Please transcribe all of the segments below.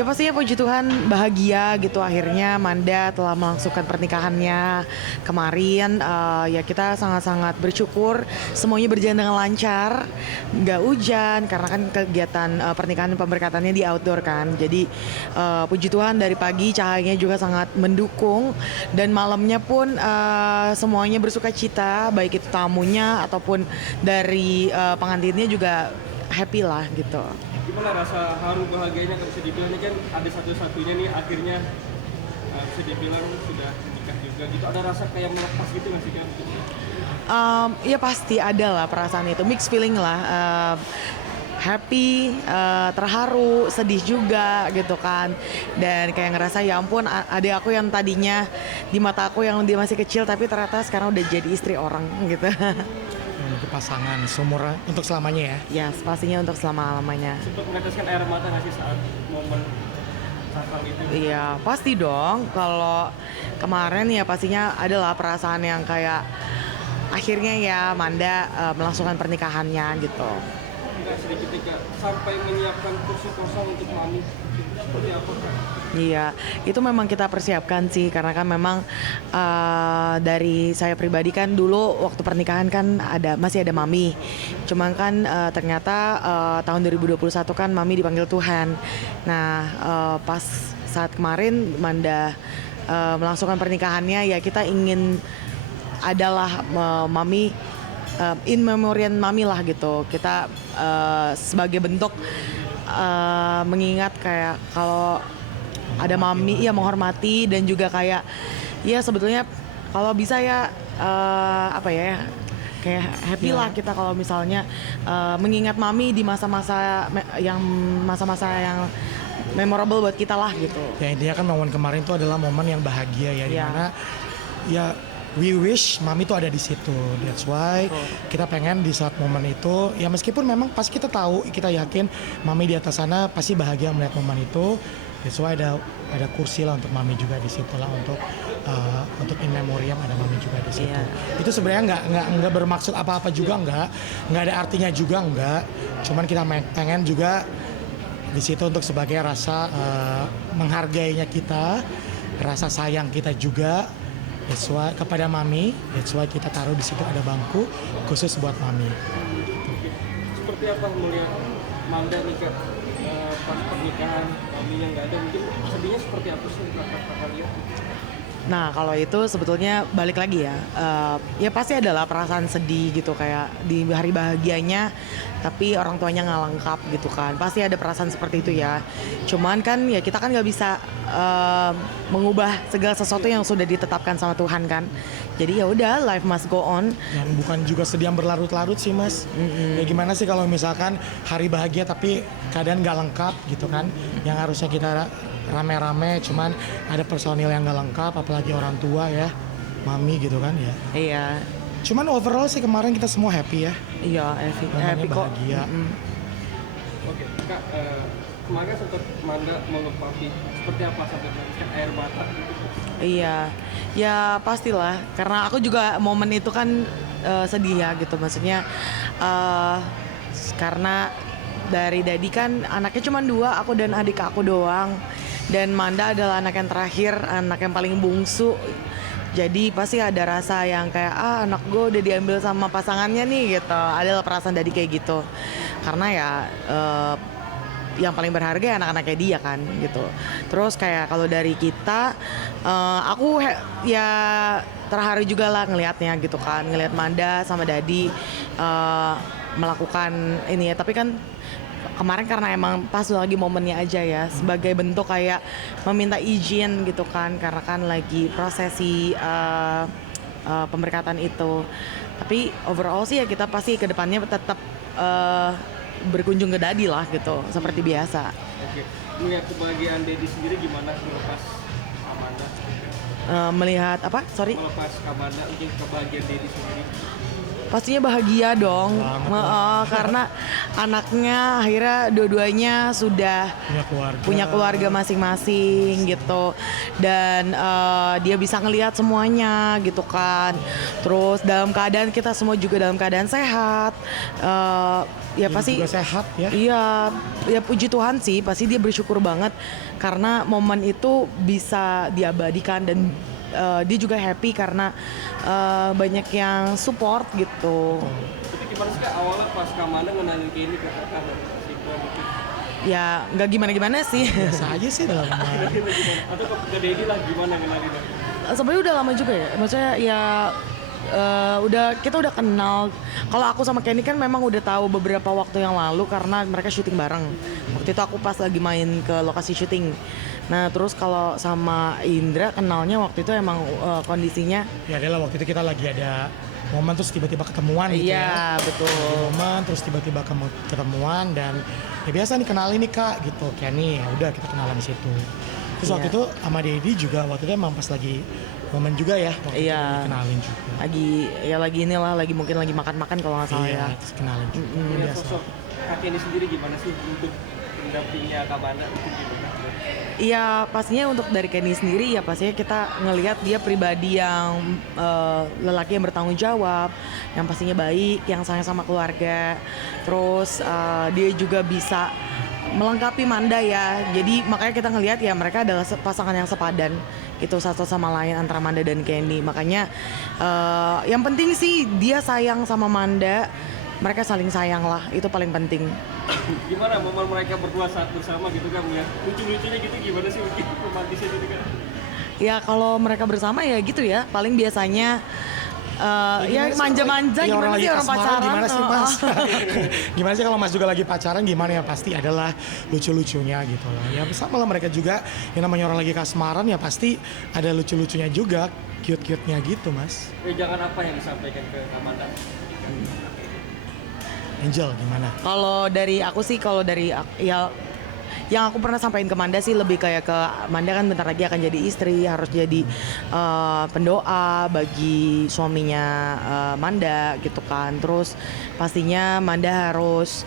Ya pastinya puji Tuhan bahagia gitu akhirnya Manda telah melangsungkan pernikahannya kemarin. Ya kita sangat-sangat bersyukur semuanya berjalan dengan lancar, nggak hujan karena kan kegiatan pernikahan pemberkatannya di outdoor kan. Jadi puji Tuhan dari pagi cahayanya juga sangat mendukung dan malamnya pun semuanya bersuka cita baik itu tamunya ataupun dari pengantinnya juga happy lah gitu. Gimana rasa haru bahagianya kalau bisa dibilang ini kan ada satu-satunya nih akhirnya bisa dibilang sudah menikah juga gitu, ada rasa kayak melepas gitu nggak sih Kak? Ya pasti ada lah perasaan itu, mixed feeling lah, happy, terharu, sedih juga gitu kan. Dan kayak ngerasa ya ampun adik aku yang tadinya di mata aku yang dia masih kecil tapi ternyata sekarang udah jadi istri orang gitu. Untuk pasangan seumur untuk selamanya ya. Ya pastinya untuk selama-lamanya. Sempat meneteskan air mata nggak sih saat momen sakral itu? Iya pasti dong, kalau kemarin ya pastinya adalah perasaan yang kayak akhirnya ya Manda melangsungkan pernikahannya gitu. Nggak sedikit Kak, sampai menyiapkan kursi kosong untuk mami, seperti apa Kak? Iya, itu memang kita persiapkan sih karena kan memang dari saya pribadi kan dulu waktu pernikahan kan masih ada mami. Cuman kan ternyata tahun 2021 kan mami dipanggil Tuhan. Nah, pas saat kemarin Manda melangsungkan pernikahannya ya kita ingin adalah mami in memoriam mami lah gitu. Kita sebagai bentuk mengingat kayak kalau ada mami ya menghormati dan juga kayak ya sebetulnya kalau bisa ya apa ya kayak happy lah kita kalau misalnya mengingat mami di masa-masa yang memorable buat kita lah gitu. Ya intinya kan momen kemarin itu adalah momen yang bahagia ya, dimana ya we wish mami tuh ada di situ. That's why kita pengen di saat momen itu ya meskipun memang pas kita tahu, kita yakin mami di atas sana pasti bahagia melihat momen itu. That's why ada kursi lah untuk mami juga di situ lah untuk in memoriam ada mami juga di situ. Yeah. Itu sebenarnya nggak bermaksud apa-apa juga, nggak ada artinya juga, nggak. Cuman kita pengen juga di situ untuk sebagai rasa menghargainya kita, rasa sayang kita juga. That's why kepada mami, that's why kita taruh di situ ada bangku khusus buat mami. Seperti apa melihat Manda nih Kak, pas pernikahan maminya nggak ada, mungkin sedihnya seperti apa sih kakak lihat? Nah kalau itu sebetulnya balik lagi ya, ya pasti adalah perasaan sedih gitu kayak di hari bahagianya tapi orang tuanya nggak lengkap gitu kan, pasti ada perasaan seperti itu ya. Cuman kan ya kita kan nggak bisa mengubah segala sesuatu yang sudah ditetapkan sama Tuhan kan. Jadi ya udah, life must go on. Yang bukan juga sedih yang berlarut-larut sih mas. Ya gimana sih kalau misalkan hari bahagia tapi keadaan nggak lengkap gitu kan, yang harusnya kita rame-rame cuman ada personil yang nggak lengkap, apalagi orang tua ya, mami gitu kan ya. Iya. Cuman overall sih kemarin kita semua happy ya. Iya, happy kok. Bahagia. Oke Kak, kemarin sempat Manda meluk papi, seperti apa sampai meneteskan air mata gitu? Iya, ya pastilah karena aku juga momen itu kan sedih ya gitu, maksudnya karena dari Dadi kan anaknya cuma 2, aku dan adik aku doang. Dan Manda adalah anak yang terakhir, anak yang paling bungsu. Jadi pasti ada rasa yang kayak anak gue udah diambil sama pasangannya nih gitu. Adalah perasaan Dadi kayak gitu. Karena ya yang paling berharga ya anak-anaknya dia kan gitu. Terus kayak kalau dari kita, aku ya terharu juga lah ngelihatnya gitu kan, ngelihat Manda sama Dadi melakukan ini ya. Tapi kan kemarin karena emang pas lagi momennya aja ya, sebagai bentuk kayak meminta izin gitu kan, karena kan lagi prosesi pemberkatan itu. Tapi overall sih ya kita pasti kedepannya tetap berkunjung ke Dadi lah gitu, seperti biasa. Oke, melihat kebahagiaan Dedi sendiri gimana melepas Amanda? Melihat apa? Sorry. Melepas Amanda, mungkin kebahagiaan Dedi sendiri. Pastinya bahagia dong, karena anaknya akhirnya dua-duanya sudah punya keluarga masing-masing gitu, dan dia bisa ngelihat semuanya gitu kan. Terus dalam keadaan kita semua juga dalam keadaan sehat, ya pasti juga sehat ya. Iya, ya puji Tuhan sih, pasti dia bersyukur banget karena momen itu bisa diabadikan, dan dia juga happy karena banyak yang support gitu. Tapi gimana sih Kak awalnya pas Kamanda ngenalin Kenny ke kakak dan Siko gitu? Ya nggak gimana-gimana sih. Biasa aja sih dalam Atau ke Dedi lah gimana ngenalin? Sebenarnya udah lama juga ya, maksudnya ya kita udah kenal. Kalau aku sama Kenny kan memang udah tahu beberapa waktu yang lalu karena mereka syuting bareng. Waktu itu aku pas lagi main ke lokasi syuting. Nah terus kalau sama Indra kenalnya waktu itu emang kondisinya ya adalah waktu itu kita lagi ada momen terus tiba-tiba ketemuan gitu iya ya. betul. Momen terus tiba-tiba ketemuan dan ya biasa nih kenalin nih Kak gitu. Kenny ya udah kita kenalan di situ. Terus waktu Iya. itu sama Dedi juga waktu itu emang pas lagi momen juga ya waktu itu Iya. kenalin juga. Lagi inilah, mungkin lagi makan-makan kalau nggak salah Iya, ya. terus kenalin juga. Punya Biasa. sosok Kak Kenny sendiri gimana sih untuk pendampingnya Kamanda itu gimana? Iya pastinya untuk dari Kenny sendiri ya pastinya kita ngelihat dia pribadi yang lelaki yang bertanggung jawab, yang pastinya baik, yang sayang sama keluarga. Terus dia juga bisa melengkapi Manda ya. Jadi makanya kita ngelihat ya mereka adalah pasangan yang sepadan itu satu sama lain antara Manda dan Kenny. Makanya yang penting sih dia sayang sama Manda, mereka saling sayang lah, itu paling penting. Gimana momen mereka berdua saat bersama gitu kan, melihat lucu-lucunya gitu gimana sih mungkin romantisnya gitu kan? Ya kalau mereka bersama ya gitu ya, paling biasanya ya manja-manja Ya, gimana lagi sih orang kasmaran, pacaran. gimana sih Mas? Gimana sih kalau Mas juga lagi pacaran gimana ya, pasti adalah lucu-lucunya gitu loh. Ya sama lah mereka juga, yang namanya orang lagi kasmaran ya pasti ada lucu-lucunya juga, cute-cute-nya gitu Mas. Jangan apa yang disampaikan ke Kamanda? Angel gimana? Kalau dari aku sih, ya yang aku pernah sampaikan ke Manda sih lebih kayak ke Manda kan bentar lagi akan jadi istri, harus jadi pendoa bagi suaminya Manda gitu kan. Terus pastinya Manda harus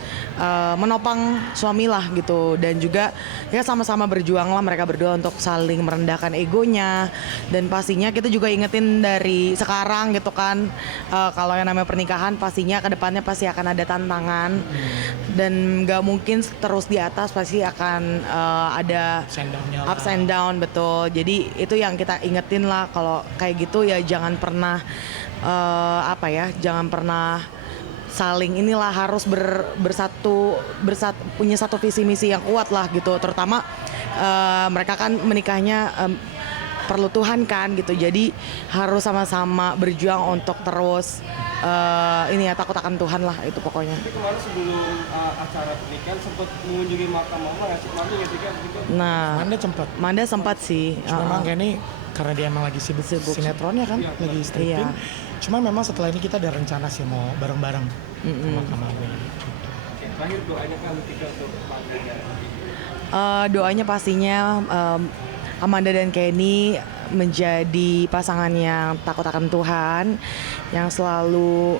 menopang suami lah gitu, dan juga ya sama-sama berjuang lah mereka berdua untuk saling merendahkan egonya. Dan pastinya kita juga ingetin dari sekarang gitu kan, kalau yang namanya pernikahan pastinya kedepannya pasti akan ada tantangan, dan nggak mungkin terus di atas, pasti akan ada ups and down, betul. Jadi itu yang kita ingetin lah, kalau kayak gitu ya jangan pernah jangan pernah saling inilah, harus bersatu punya satu visi misi yang kuat lah gitu. Terutama mereka kan menikahnya perlu Tuhan kan gitu, jadi harus sama-sama berjuang untuk terus takut akan Tuhan lah, itu pokoknya. Tapi kemarin sebelum acara pernikahan sempat mengunjungi makam mama nggak sih? Mami nggak sih Kak? Nah, Manda sempat sih. Cuma memang Kenny karena dia emang lagi sibuk sinetronnya kan, lagi stripping. Iya. Cuma memang setelah ini kita ada rencana sih mau bareng-bareng sama Mami. Terakhir doanya Kak Lutika untuk Kamanda. Doanya pastinya Amanda dan Kenny menjadi pasangan yang takut akan Tuhan, yang selalu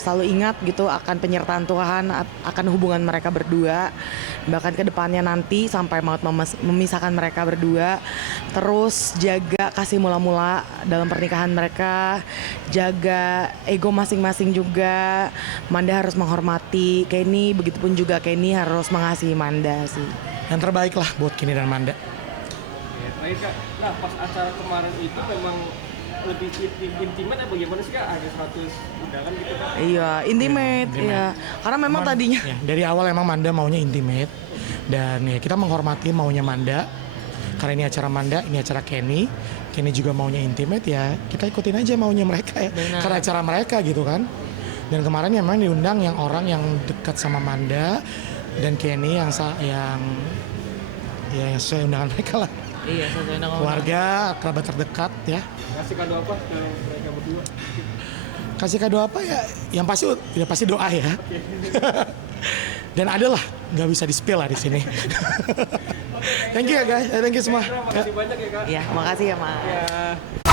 selalu ingat gitu akan penyertaan Tuhan, akan hubungan mereka berdua, bahkan ke depannya nanti sampai maut memisahkan mereka berdua. Terus jaga kasih mula-mula dalam pernikahan mereka, jaga ego masing-masing juga. Manda harus menghormati Kenny, begitupun juga Kenny harus mengasihi Manda sih. Yang terbaik lah buat Kenny dan Manda. Terakhir Kak, nah pas acara kemarin itu memang lebih intimate apa bagaimana sih Kak? Ada 100 undangan gitu Kak? Iya, intimate. Iya. Karena memang tadinya Ya, dari awal emang Manda maunya intimate, dan ya kita menghormati maunya Manda. Karena ini acara Manda, ini acara Kenny. Kenny juga maunya intimate, ya kita ikutin aja maunya mereka ya. Benar. Karena acara mereka gitu kan. Dan kemarin ya memang diundang yang orang yang dekat sama Manda dan Kenny yang sesuai undangan mereka lah. iya, sesuai dengan Keluarga, kerabat terdekat ya. Kasih kado apa ke mereka berdua? Kasih kado apa ya? Yang pasti doa ya. Dan ada lah, nggak bisa di-spill lah di sini. Thank you ya guys, thank you semua. Terima kasih banyak ya Kak. Iya, makasih ya, Mas. Ya.